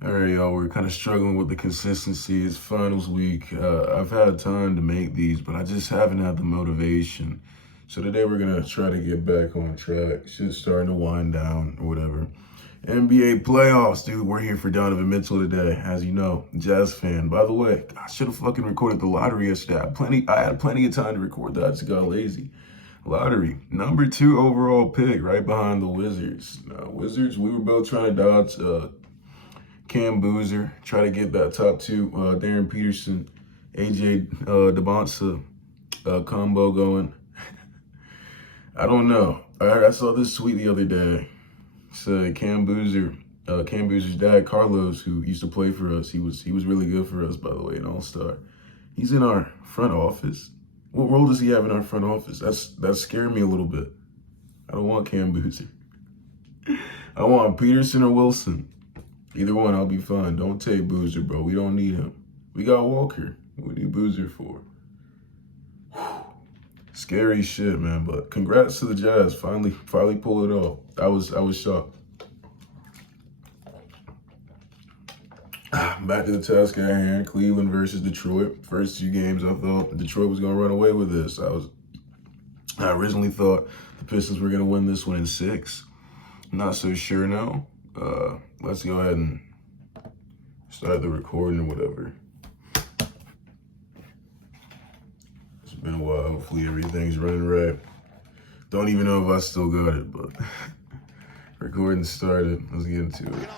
All right, y'all, we're kind of struggling with the consistency. It's finals week. I've had time to make these, but I just haven't had the motivation. So today we're going to try to get back on track. Shit's starting to wind down or whatever. NBA playoffs, dude. We're here for Donovan Mitchell today, as you know, Jazz fan. By the way, I should have fucking recorded the lottery yesterday. I had plenty of time to record that. I just got lazy. Lottery, number 2 overall pick, right behind the Wizards. Wizards, we were both trying to dodge Cam Boozer, try to get that top 2 Darren Peterson, AJ DeBonsa combo going. I don't know. I saw this tweet the other day. Said Cam Boozer's dad, Carlos, who used to play for us. He was really good for us, by the way, an all-star. He's in our front office. What role does he have in our front office? That scared me a little bit. I don't want Cam Boozer. I want Peterson or Wilson. Either one, I'll be fine. Don't take Boozer, bro. We don't need him. We got Walker. What do you need Boozer for? Whew. Scary shit, man. But congrats to the Jazz. Finally pull it off. I was shocked. Back to the task at hand. Cleveland versus Detroit. First 2 games, I thought Detroit was gonna run away with this. I originally thought the Pistons were gonna win this one in 6. Not so sure now. Let's go ahead and start the recording or whatever. It's been a while. Hopefully everything's running right. Don't even know if I still got it, but recording started. Let's get into it.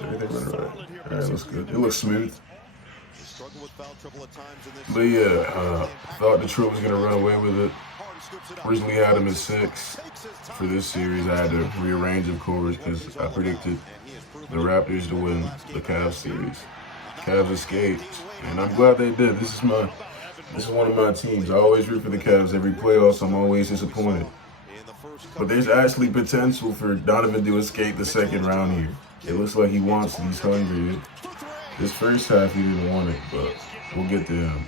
Everything running right. All right, looks good. It looks smooth. But yeah, thought Detroit was gonna run away with it. Originally had them at 6 for this series. I had to rearrange, of course, because I predicted the Raptors to win the Cavs series. Cavs escaped, and I'm glad they did. This is one of my teams. I always root for the Cavs every playoffs. I'm always disappointed. But there's actually potential for Donovan to escape the second round here. It looks like he wants it. He's hungry. This first half he didn't want it, but we'll get to him.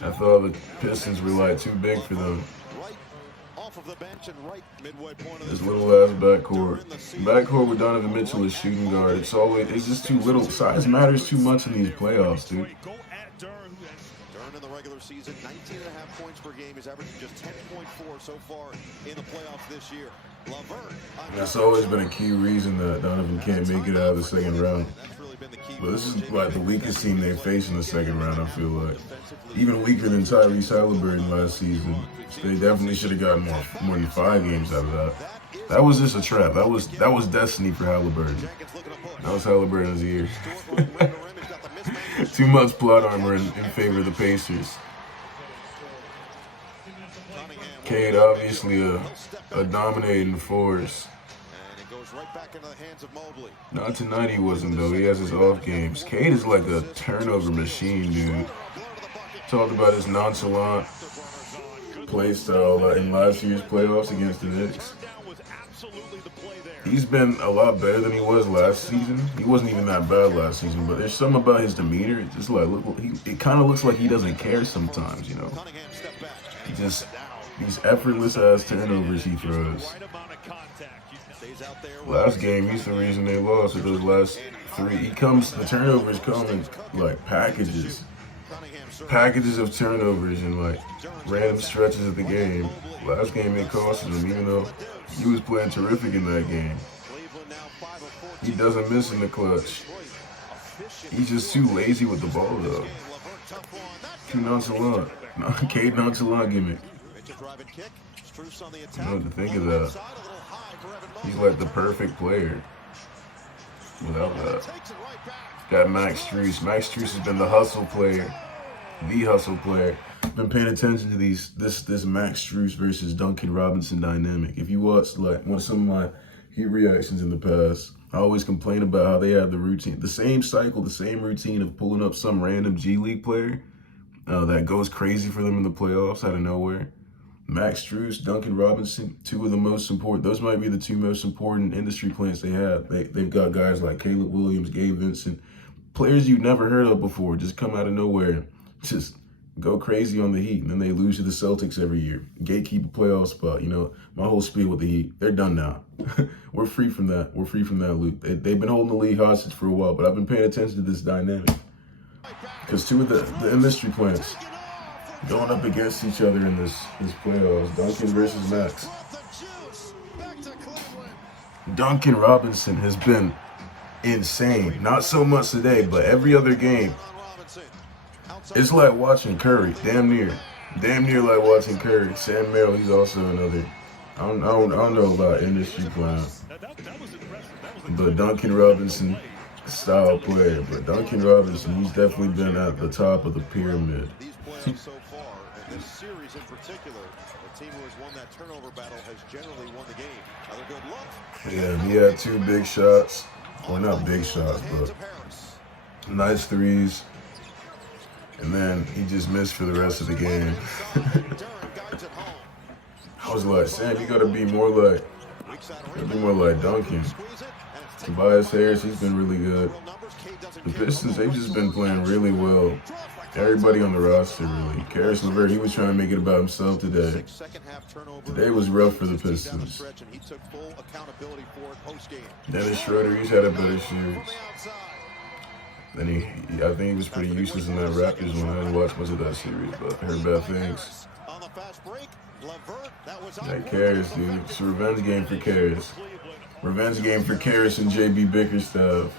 I thought the Pistons were like too big for them. This little ass backcourt. Backcourt with Donovan Mitchell as shooting guard. It's just too little. Size matters too much in these playoffs, dude. In the regular season, 19.5 points per game. He's averaging just 10.4 so far in the playoffs this year. That's always been a key reason that Donovan can't make it out of the second round. But this is like the weakest team they face in the second round, I feel like. Even weaker than Tyrese Halliburton last season. So they definitely should have gotten more than 5 games out of that. That was just a trap. That was destiny for Halliburton. That was Halliburton's year. Too much plot armor in favor of the Pacers. Cade obviously a dominating force. Not tonight he wasn't though. He has his off games. Cade is like a turnover machine, dude. Talked about his nonchalant play style in last year's playoffs against the Knicks. He's been a lot better than he was last season. He wasn't even that bad last season, but there's something about his demeanor. It's just like, it kind of looks like he doesn't care sometimes, you know. Just these effortless ass turnovers he throws. Last game, he's the reason they lost. With those last 3, the turnovers come in like packages of turnovers and like random stretches of the game. Last game it costed him, even though he was playing terrific in that game. He doesn't miss in the clutch. He's just too lazy with the ball, though. Too nonchalant. Cade nonchalant gimmick. I don't know what to think of that. He's like the perfect player. Without that. Got Max Strus. Max Strus has been the hustle player. The hustle player. Been paying attention to this Max Strus versus Duncan Robinson dynamic. If you watched like some of my Heat reactions in the past, I always complain about how they have the routine, the same cycle, the same routine of pulling up some random G League player that goes crazy for them in the playoffs out of nowhere. Max Strus, Duncan Robinson, 2 of the most important. Those might be the 2 most important industry plants they have. They've got guys like Caleb Williams, Gabe Vincent, players you've never heard of before, just come out of nowhere, just go crazy on the Heat, and then they lose to the Celtics every year. Gatekeep a playoff spot. You know, my whole spiel with the Heat, they're done now. We're free from that. We're free from that loop. They've been holding the league hostage for a while, but I've been paying attention to this dynamic. Because two of the industry plants going up against each other in this playoffs. Duncan versus Max. Duncan Robinson has been insane. Not so much today, but every other game. It's like watching Curry, damn near like watching Curry. Sam Merrill, he's also another. I don't know about industry player, but Duncan Robinson, style player. But Duncan Robinson, he's definitely been at the top of the pyramid. These playoffs so far, and this series in particular, the team who has won that turnover battle has generally won the game. Another good look. Yeah, he had 2 big shots. Well, not big shots, but nice threes. And then he just missed for the rest of the game. I was like, Sam, you gotta be more like Duncan. Tobias Harris, he's been really good. The Pistons, they've just been playing really well. Everybody on the roster, really. Karis LeVert, he was trying to make it about himself today. Today was rough for the Pistons. Dennis Schroeder, he's had a better series. Then I think he was pretty useless in that Raptors one. I didn't watch much of that series, but I heard bad things. That Karis, dude. It's a revenge game for Karis. Revenge game for Karis and JB Bickerstaff.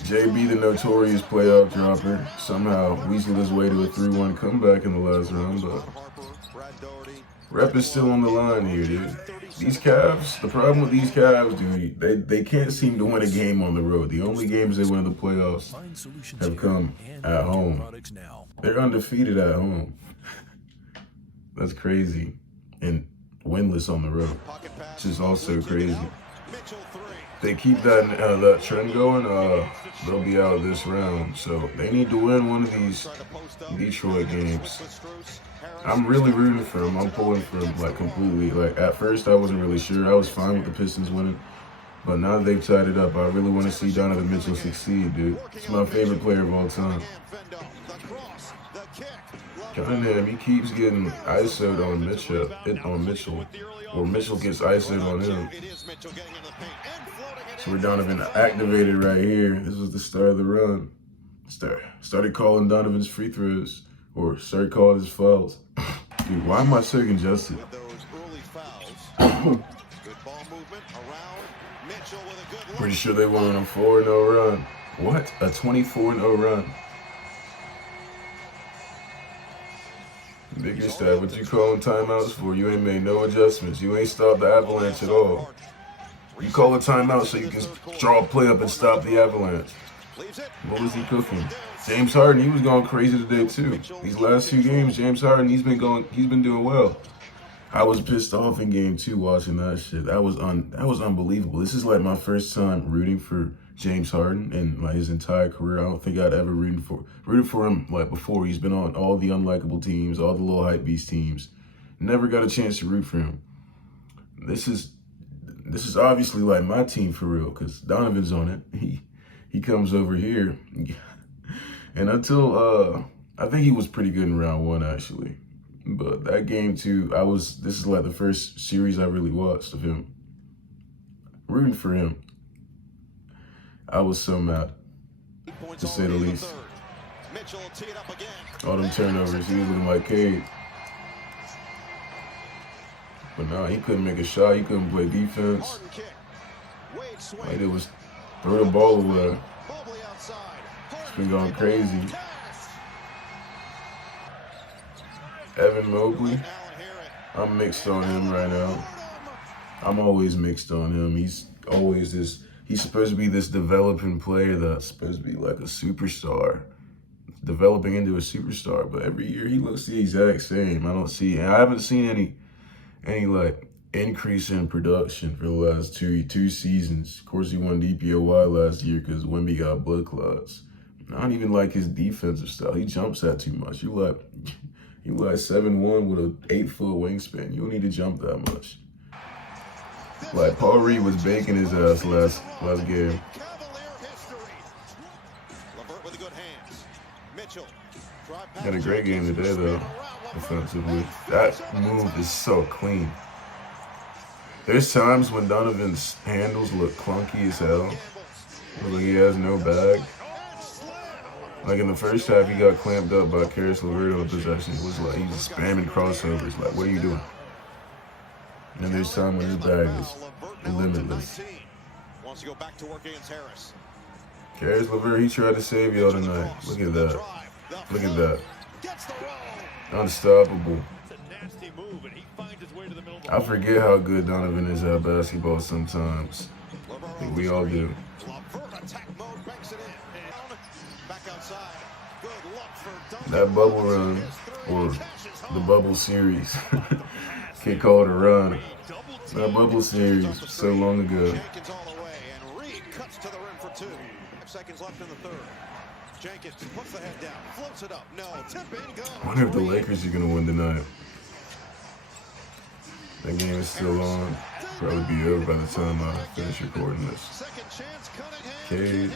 JB, the notorious playoff dropper, somehow weaseled his way to a 3-1 comeback in the last round, but rep is still on the line here, dude. These Cavs, the problem with these Cavs, dude, they can't seem to win a game on the road. The only games they win in the playoffs have come at home. They're undefeated at home. That's crazy. And winless on the road, which is also crazy. They keep that trend going, they'll be out this round. So they need to win one of these Detroit games. I'm really rooting for them. I'm pulling for them, like, completely. Like, at first, I wasn't really sure. I was fine with the Pistons winning. But now that they've tied it up, I really want to see Donovan Mitchell succeed, dude. He's my favorite player of all time. Cunningham, he keeps getting ISO'd on Mitchell. Or Mitchell gets ISO'd on him. So we're Donovan activated right here. This was the start of the run. Started calling Donovan's free throws. Or started calling his fouls. Dude, why am I so congested? Pretty sure they won a 4-0 run. What? A 24-0 run. Bickerstaff, what you calling timeouts for? You ain't made no adjustments. You ain't stopped the avalanche at all. You call a timeout so you can draw a play up and stop the avalanche. What was he cooking? James Harden, he was going crazy today too. These last 2 games, James Harden, he's been doing well. I was pissed off in game 2 watching that shit. That was unbelievable. This is like my first time rooting for James Harden in like his entire career. I don't think I'd ever rooted for him like before. He's been on all the unlikable teams, all the little hype beast teams. Never got a chance to root for him. This is obviously like my team for real, because Donovan's on it. He comes over here. And until I think he was pretty good in round 1 actually. But that game 2, this is like the first series I really watched of him. Rooting for him. I was so mad, to say the least. All them turnovers, he was looking like Cade. But nah, he couldn't make a shot, he couldn't play defense. All he did was throw the ball away. It's been going crazy. Evan Mobley, I'm mixed on him right now. I'm always mixed on him. He's supposed to be this developing player that's supposed to be like a superstar, developing into a superstar. But every year he looks the exact same. I haven't seen any like increase in production for the last two seasons. Of course, he won DPOY last year because Wemby got blood clots. I don't even like his defensive style. He jumps at too much. You like 7'1" with an 8-foot wingspan. You don't need to jump that much. Like Paul Reed was baking his ass last game. LeVert with the good hands. Mitchell Had a great game today, though, defensively. That move is so clean. There's times when Donovan's handles look clunky as hell. Like he has no bag. Like in the first half, he got clamped up by Karis LeVert on possession. It was like he was spamming crossovers. Like, what are you doing? And there's time when his bag is limitless. Wants to go back to work against Harris. Karis LeVert, he tried to save y'all tonight. Look at that. Look at that. Unstoppable. I forget how good Donovan is at basketball sometimes. I think we all do. That bubble run, or the bubble series, can't call it a run. That bubble series, so long ago. Seconds left in the third. Jenkins puts the head down, floats it up. No, tip in, go. I wonder if the Lakers are gonna win tonight. That game is still on. Probably be over by the time I finish recording this. Second chance, Cunningham. Cade.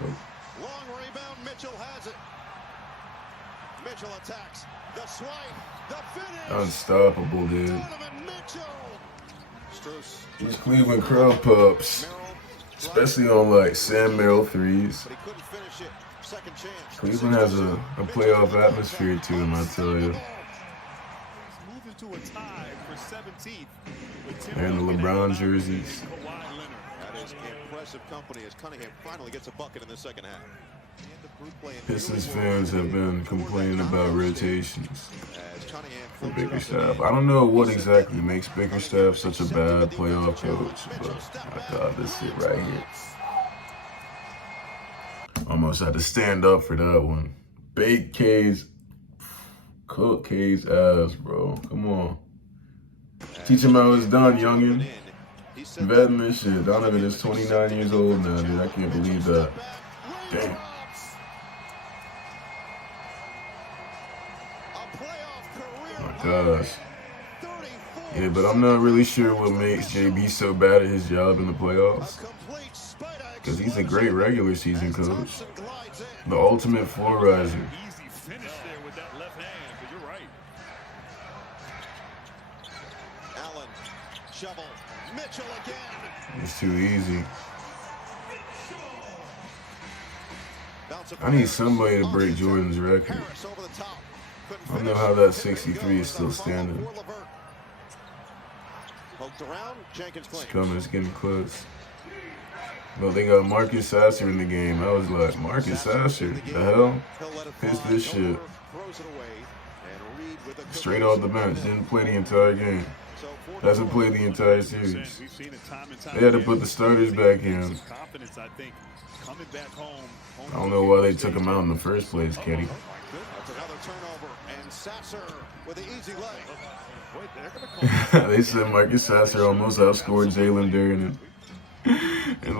Nope. Long rebound, Mitchell has it. Mitchell attacks. The swipe, the finish. Unstoppable, dude. Donovan Mitchell. Strus. These Cleveland Crown Pups, especially on like Sam Merrill threes. But he couldn't finish it. Second chance. Cleveland has a playoff atmosphere to them, I tell you. Moving to a tie for 17th. And the LeBron jerseys. That is impressive company as Cunningham finally gets a bucket in the second half. Pistons fans have been complaining about rotations for Bickerstaff. I don't know what exactly makes Bickerstaff such a bad playoff coach, but I got this shit right here. Almost had to stand up for that one. Bake K's, cook K's ass, bro. Come on. Teach him how it's done, youngin'. Vetting this shit. Donovan is 29 years old now, dude. I can't believe that. Damn. Gosh. Yeah, but I'm not really sure what makes JB so bad at his job in the playoffs. Because he's a great regular season coach. The ultimate floor riser. Easy finish there with that left hand, but you're right. Allen, shovel, Mitchell again. It's too easy. I need somebody to break Jordan's record. I don't know how that 63 is still standing. It's coming, it's getting close. But they got Marcus Sasser in the game. I was like, Marcus Sasser? The hell? Piss this shit. Straight off the bench. Didn't play the entire game. Hasn't played the entire series. They had to put the starters back in. I don't know why they took him out in the first place, Kenny. That's another turnover, and Sasser with the easy leg. They said Marcus Sasser almost outscored Jalen Duren in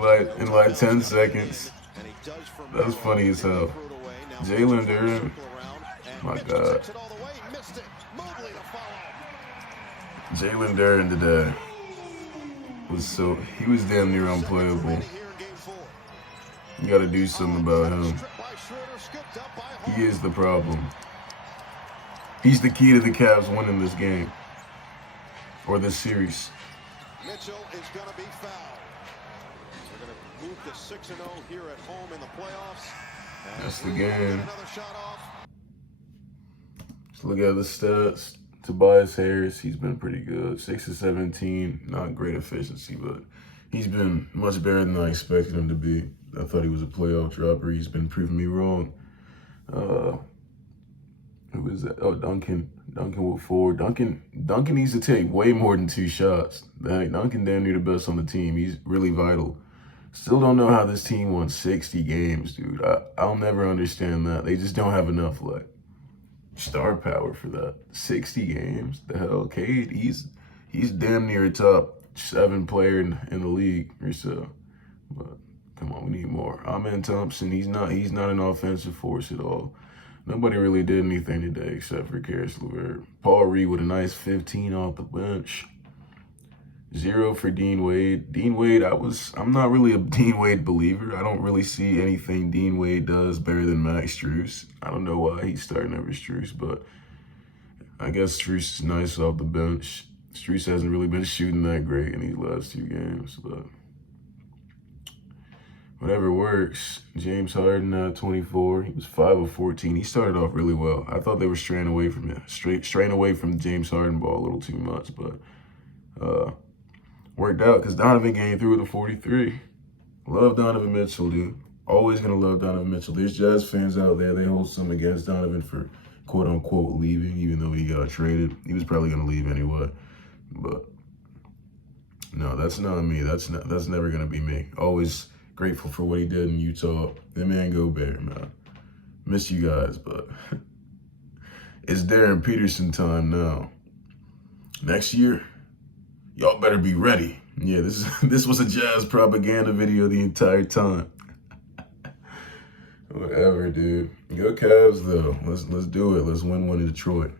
like 10 seconds. That was funny as hell. Jalen Duren, my God. Jalen Duren today he was damn near unplayable. You got to do something about him. He is the problem. He's the key to the Cavs winning this game. Or this series. Mitchell is going to be fouled. We're going to move to 6-0 here at home in the playoffs. That's the game. Let's look at the stats. Tobias Harris, he's been pretty good. 6 of 17. Not great efficiency, but he's been much better than I expected him to be. I thought he was a playoff dropper. He's been proving me wrong. Who was that? Oh, Duncan with 4. Duncan needs to take way more than 2 shots. Duncan damn near the best on the team. He's really vital. Still don't know how this team won 60 games, dude. I'll never understand that. They just don't have enough like star power for that. 60 games? The hell? Cade, he's damn near a top 7 player in the league or so. But come on, we need more. Amen Thompson, he's not an offensive force at all. Nobody really did anything today except for Karis LeVert. Paul Reed with a nice 15 off the bench. 0 for Dean Wade. Dean Wade, I'm not really a Dean Wade believer. I don't really see anything Dean Wade does better than Max Strus. I don't know why he's starting over Strus, but I guess Strus is nice off the bench. Strus hasn't really been shooting that great in these last 2 games, but whatever works. James Harden at 24. He was 5 of 14. He started off really well. I thought they were straying away from it, straying away from the James Harden ball a little too much, but worked out because Donovan came through with a 43. Love Donovan Mitchell, dude. Always gonna love Donovan Mitchell. There's Jazz fans out there, they hold some against Donovan for quote unquote leaving, even though he got traded. He was probably gonna leave anyway. But no, that's not me. That's never gonna be me. Always grateful for what he did in Utah. That man go Bear, man. Miss you guys, but it's Darren Peterson time now. Next year, y'all better be ready. Yeah, this was a Jazz propaganda video the entire time. Whatever, dude. Go Cavs though. Let's do it. Let's win one in Detroit.